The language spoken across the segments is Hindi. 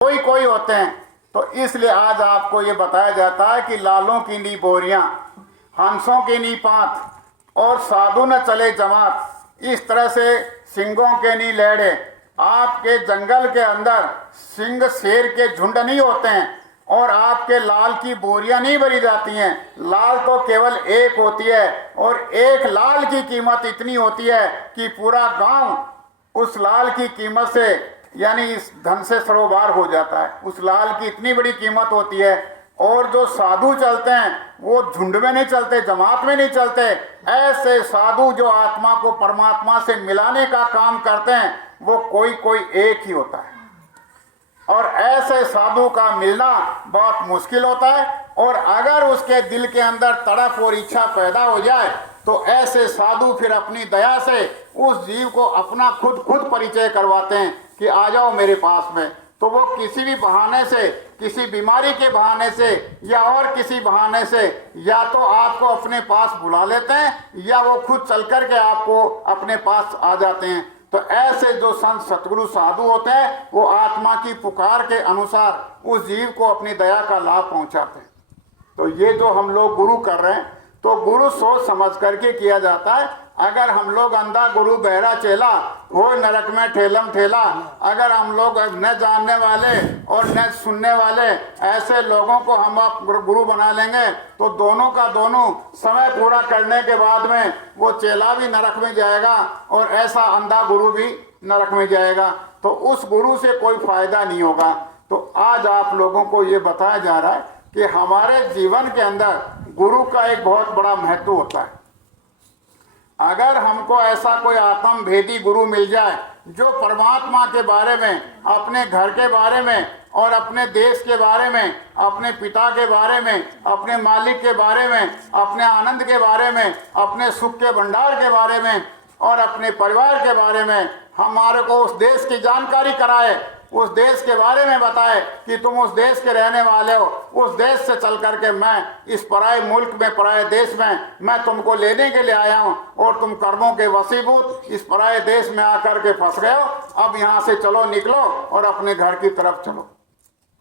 कोई कोई होते हैं। तो इसलिए आज आपको ये बताया जाता है कि लालों की नी बोरियां, हंसों की नी पात, और साधु न चले जमात। इस तरह से सिंगों के नी लहड़े। आपके जंगल के अंदर सिंह शेर के झुंड नहीं होते हैं, और आपके लाल की बोरियां नहीं भरी जाती हैं। लाल तो केवल एक होती है, और एक लाल की कीमत इतनी होती है कि पूरा गांव उस लाल की कीमत से, यानी इस धन से सरोबार हो जाता है। उस लाल की इतनी बड़ी कीमत होती है। और जो साधु चलते हैं वो झुंड में नहीं चलते, जमात में नहीं चलते। ऐसे साधु जो आत्मा को परमात्मा से मिलाने का काम करते हैं, वो कोई कोई एक ही होता है। और ऐसे साधु का मिलना बहुत मुश्किल होता है। और अगर उसके दिल के अंदर तड़प और इच्छा पैदा हो जाए, तो ऐसे साधु फिर अपनी दया से उस जीव को अपना खुद परिचय करवाते हैं कि आ जाओ मेरे पास में। तो वो किसी भी बहाने से, किसी बीमारी के बहाने से या और किसी बहाने से, या तो आपको अपने पास बुला लेते हैं, या वो खुद चल कर के आपको अपने पास आ जाते हैं। तो ऐसे जो संत सतगुरु साधु होते हैं, वो आत्मा की पुकार के अनुसार उस जीव को अपनी दया का लाभ पहुंचाते हैं। तो ये जो हम लोग गुरु कर रहे हैं, तो गुरु सोच समझ करके किया जाता है। अगर हम लोग अंधा गुरु बहरा चेला हो नरक में ठेलम ठेला, अगर हम लोग न जानने वाले और न सुनने वाले ऐसे लोगों को हम आप गुरु बना लेंगे, तो दोनों का दोनों समय पूरा करने के बाद में वो चेला भी नरक में जाएगा और ऐसा अंधा गुरु भी नरक में जाएगा। तो उस गुरु से कोई फायदा नहीं होगा। तो आज आप लोगों को ये बताया जा रहा है कि हमारे जीवन के अंदर गुरु का एक बहुत बड़ा महत्व होता है। अगर हमको ऐसा कोई आत्म भेदी गुरु मिल जाए जो परमात्मा के बारे में, अपने घर के बारे में और अपने देश के बारे में, अपने पिता के बारे में, अपने मालिक के बारे में, अपने आनंद के बारे में, अपने सुख के भंडार के बारे में और अपने परिवार के बारे में हमारे को उस देश की जानकारी कराए, उस देश के बारे में बताए कि तुम उस देश के रहने वाले हो, उस देश से चल करके मैं इस पराए मुल्क में, पराए देश में मैं तुमको लेने के लिए आया हूँ और तुम कर्मों के वशीभूत इस पराए देश में आकर के फंस गए हो। अब यहाँ से चलो, निकलो और अपने घर की तरफ चलो।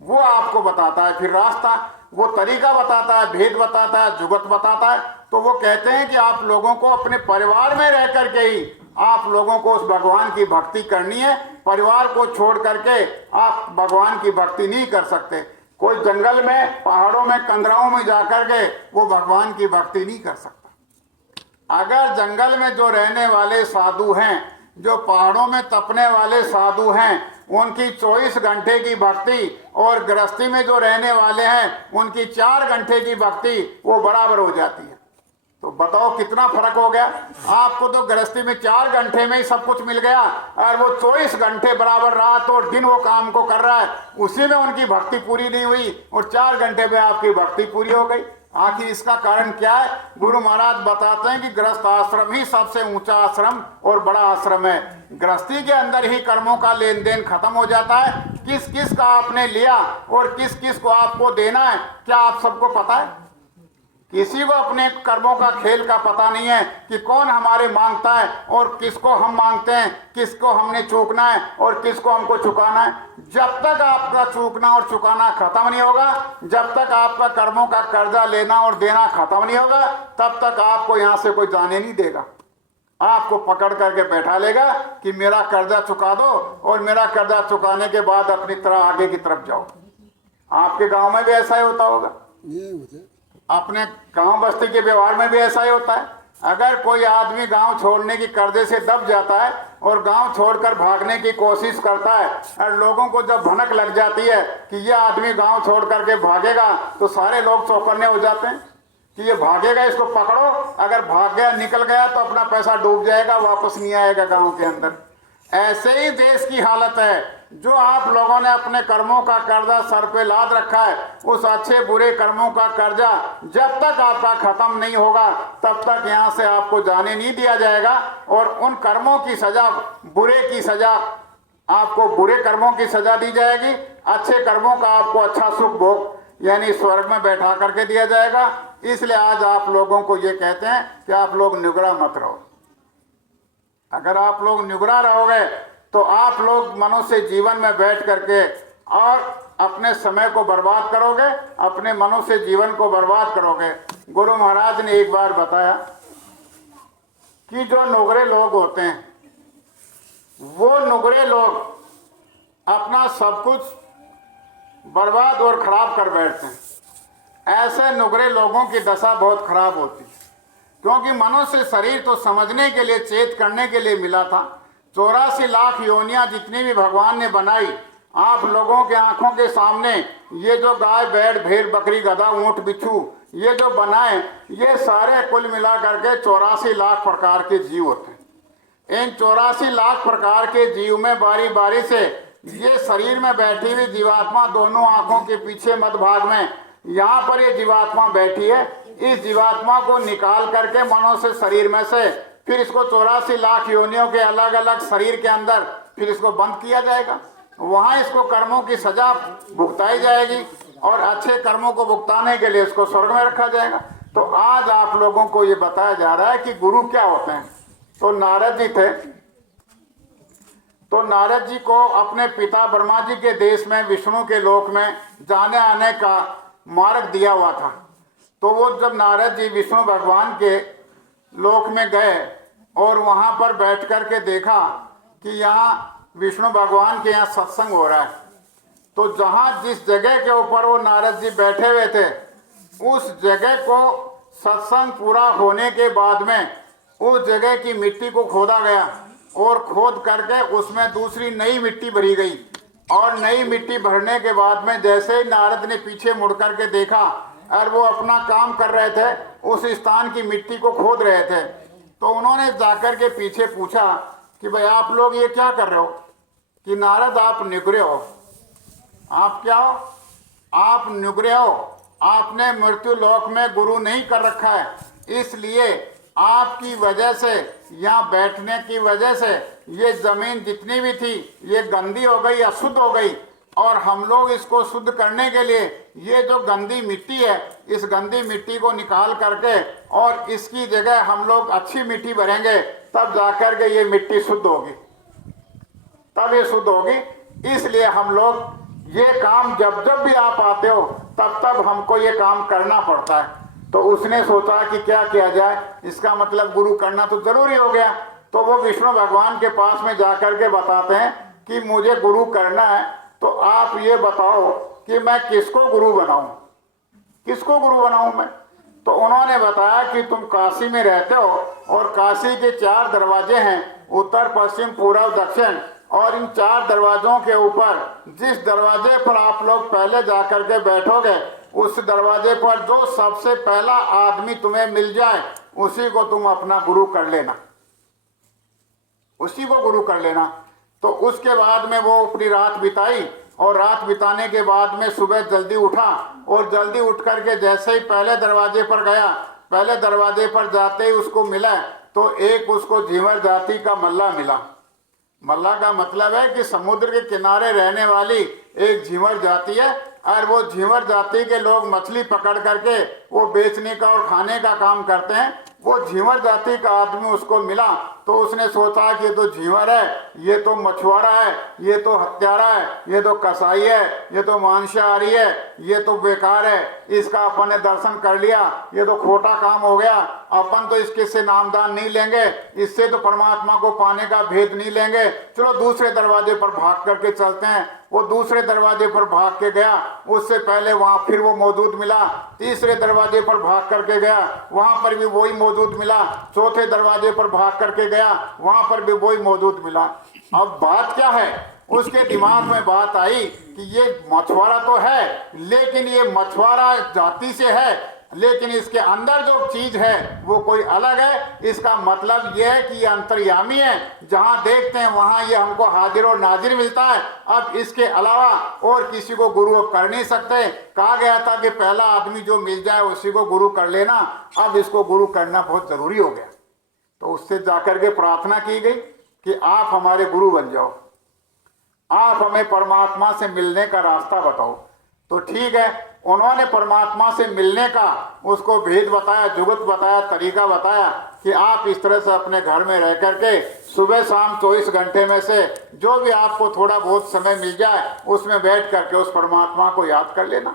वो आपको बताता है फिर रास्ता, वो तरीका बताता है, भेद बताता है, जुगत बताता है। तो वो कहते हैं कि आप लोगों को अपने परिवार में रह करके ही आप लोगों को उस भगवान की भक्ति करनी है। परिवार को छोड़ करके आप भगवान की भक्ति नहीं कर सकते। कोई जंगल में, पहाड़ों में, कंदराओं में जाकर के वो भगवान की भक्ति नहीं कर सकता। अगर जंगल में जो रहने वाले साधु हैं, जो पहाड़ों में तपने वाले साधु हैं, उनकी 24 घंटे की भक्ति और गृहस्थी में जो रहने वाले हैं उनकी 4 घंटे की भक्ति वो बराबर हो जाती है। तो बताओ कितना फर्क हो गया। आपको तो गृहस्थी में 4 घंटे में ही सब कुछ मिल गया, और वो 24 घंटे बराबर रात और दिन वो काम को कर रहा है, उसी में उनकी भक्ति पूरी नहीं हुई और 4 घंटे में आपकी भक्ति पूरी हो गई। आखिर इसका कारण क्या है? गुरु महाराज बताते हैं कि गृहस्थ आश्रम ही सबसे ऊंचा आश्रम और बड़ा आश्रम है। गृहस्थी के अंदर ही कर्मों का लेन देन खत्म हो जाता है। किस किस का आपने लिया और किस किस को आपको देना है, क्या आप सबको पता है? किसी को अपने कर्मों का खेल का पता नहीं है कि कौन हमारे मांगता है और किसको हम मांगते हैं, किसको हमने चूकना है और किसको हमको चुकाना है। जब तक आपका चूकना और चुकाना खत्म नहीं होगा, जब तक आपका कर्मों का कर्जा लेना और देना खत्म नहीं होगा, तब तक आपको यहाँ से कोई जाने नहीं देगा। आपको पकड़ करके बैठा लेगा कि मेरा कर्जा चुका दो और मेरा कर्जा चुकाने के बाद अपनी तरह आगे की तरफ जाओ। आपके गाँव में भी ऐसा ही होता होगा, अपने गांव बस्ती के व्यवहार में भी ऐसा ही होता है। अगर कोई आदमी गांव छोड़ने की कर्जे से दब जाता है और गांव छोड़कर भागने की कोशिश करता है, और लोगों को जब भनक लग जाती है कि यह आदमी गांव छोड़ करके भागेगा, तो सारे लोग चौकन्ने हो जाते हैं कि ये भागेगा, इसको पकड़ो। अगर भाग गया, निकल गया तो अपना पैसा डूब जाएगा, वापस नहीं आएगा गाँव के अंदर। ऐसे ही देश की हालत है। जो आप लोगों ने अपने कर्मों का कर्जा सर पे लाद रखा है, उस अच्छे बुरे कर्मों का कर्जा जब तक आपका खत्म नहीं होगा, तब तक यहाँ से आपको जाने नहीं दिया जाएगा। और उन कर्मों की सजा, बुरे की सजा, आपको बुरे कर्मों की सजा दी जाएगी, अच्छे कर्मों का आपको अच्छा सुख भोग यानी स्वर्ग में बैठा करके दिया जाएगा। इसलिए आज आप लोगों को ये कहते हैं कि आप लोग निगरा मत रहो। अगर आप लोग निगरा रहोगे तो आप लोग मनुष्य जीवन में बैठ करके और अपने समय को बर्बाद करोगे, अपने मनुष्य जीवन को बर्बाद करोगे। गुरु महाराज ने एक बार बताया कि जो नुगरे लोग होते हैं, वो नुगरे लोग अपना सब कुछ बर्बाद और खराब कर बैठते हैं। ऐसे नुगरे लोगों की दशा बहुत खराब होती है, क्योंकि मनुष्य शरीर तो समझने के लिए, चेत करने के लिए मिला था। 84 लाख योनियां जितनी भी भगवान ने बनाई, आप लोगों के आंखों के सामने ये जो गाय, बैल, भेड़, बकरी, गधा, ऊंट, बिच्छू ये जो बनाए, ये सारे कुल मिला करके 84 लाख प्रकार के जीव होते हैं। इन 84 लाख प्रकार के जीव में बारी बारी से ये शरीर में बैठी हुई जीवात्मा, दोनों आंखों के पीछे मध्य भाग में यहाँ पर ये जीवात्मा बैठी है। इस जीवात्मा को निकाल करके मनुष्य शरीर में से फिर इसको 84 लाख योनियों के अलग अलग शरीर के अंदर फिर इसको बंद किया जाएगा। वहां इसको कर्मों की सजा भुगताई जाएगी और अच्छे कर्मों को भुगताने के लिए इसको स्वर्ग में रखा जाएगा। तो आज आप लोगों को ये बताया जा रहा है कि गुरु क्या होते हैं। तो नारद जी थे, तो नारद जी को अपने पिता ब्रह्मा जी के देश में, विष्णु के लोक में जाने आने का मार्ग दिया हुआ था। तो वो जब नारद जी विष्णु भगवान के लोक में गए और वहां पर बैठ कर के देखा कि यहाँ विष्णु भगवान के यहाँ सत्संग हो रहा है, तो जहाँ जिस जगह के ऊपर वो नारद जी बैठे हुए थे, उस जगह को सत्संग पूरा होने के बाद में उस जगह की मिट्टी को खोदा गया और खोद करके उसमें दूसरी नई मिट्टी भरी गई। और नई मिट्टी भरने के बाद में जैसे ही नारद ने पीछे मुड़ करके देखा और वो अपना काम कर रहे थे, उस स्थान की मिट्टी को खोद रहे थे, तो उन्होंने जाकर के पीछे पूछा कि भाई आप लोग ये क्या कर रहे हो? कि नारद आप निगरे हो। आप क्या हो? आप निगरे हो। आपने मृत्यु लोक में गुरु नहीं कर रखा है, इसलिए आपकी वजह से, यहाँ बैठने की वजह से ये जमीन जितनी भी थी ये गंदी हो गई, अशुद्ध हो गई। और हम लोग इसको शुद्ध करने के लिए ये जो गंदी मिट्टी है, इस गंदी मिट्टी को निकाल करके और इसकी जगह हम लोग अच्छी मिट्टी भरेंगे, तब जाकर के ये मिट्टी शुद्ध होगी, तब ये शुद्ध होगी। इसलिए हम लोग ये काम जब जब भी आप आते हो तब तब हमको ये काम करना पड़ता है। तो उसने सोचा कि क्या किया जाए, इसका मतलब गुरु करना तो जरूरी हो गया। तो वो विष्णु भगवान के पास में जाकर के बताते हैं कि मुझे गुरु करना है, तो आप ये बताओ कि मैं किसको गुरु बनाऊं, किसको गुरु बनाऊं मैं? तो उन्होंने बताया कि तुम काशी में रहते हो और काशी के 4 दरवाजे हैं, उत्तर, पश्चिम, पूर्व, दक्षिण। और इन 4 दरवाजों के ऊपर जिस दरवाजे पर आप लोग पहले जाकर के बैठोगे, उस दरवाजे पर जो सबसे पहला आदमी तुम्हें मिल जाए उसी को तुम अपना गुरु कर लेना, उसी को गुरु कर लेना। तो उसके बाद में वो अपनी रात बिताई और रात बिताने के बाद में सुबह जल्दी उठा और जल्दी उठ करके जैसे ही पहले दरवाजे पर गया, पहले दरवाजे पर जाते ही उसको मिला तो एक उसको झींवर जाति का मल्ला मिला। मल्ला का मतलब है कि समुद्र के किनारे रहने वाली एक झींवर जाति है और वो झींवर जाति के लोग मछली पकड़ करके वो बेचने का और खाने का काम करते हैं। वो झींवर जाति का आदमी उसको मिला तो उसने सोचा कि ये तो झींवर है, ये तो मछुआरा है, ये तो हत्यारा है, ये तो कसाई है, ये तो मांसाहारी है, ये तो बेकार है, इसका अपन ने दर्शन कर लिया, ये तो खोटा काम हो गया, अपन तो इसके से नामदान नहीं लेंगे, इससे तो परमात्मा को पाने का भेद नहीं लेंगे, चलो दूसरे दरवाजे पर भाग करके चलते हैं। वो दूसरे दरवाजे पर भाग के गया, उससे पहले वहां फिर वो मौजूद मिला, तीसरे दरवाजे पर भाग करके गया, वहां पर भी वही मौजूद मिला, चौथे दरवाजे पर भाग करके गया, वहां पर भी वही मौजूद मिला। अब बात क्या है, उसके दिमाग में बात आई कि ये मछुआरा तो है, लेकिन ये मछुआरा जाति से है, लेकिन इसके अंदर जो चीज है वो कोई अलग है। इसका मतलब ये है कि ये अंतर्यामी है, जहां देखते हैं वहां ये हमको हाजिर और नाजिर मिलता है। अब इसके अलावा और किसी को गुरु कर नहीं सकते। कहा गया था कि पहला आदमी जो मिल जाए उसी को गुरु कर लेना, अब इसको गुरु करना बहुत जरूरी हो गया। तो उससे जाकर के प्रार्थना की गई कि आप हमारे गुरु बन जाओ, आप हमें परमात्मा से मिलने का रास्ता बताओ। तो ठीक है, उन्होंने परमात्मा से मिलने का उसको भेद बताया, जुगत बताया, तरीका बताया कि आप इस तरह से अपने घर में रह करके सुबह शाम 24 घंटे में से जो भी आपको थोड़ा बहुत समय मिल जाए उसमें बैठ करके उस परमात्मा को याद कर लेना।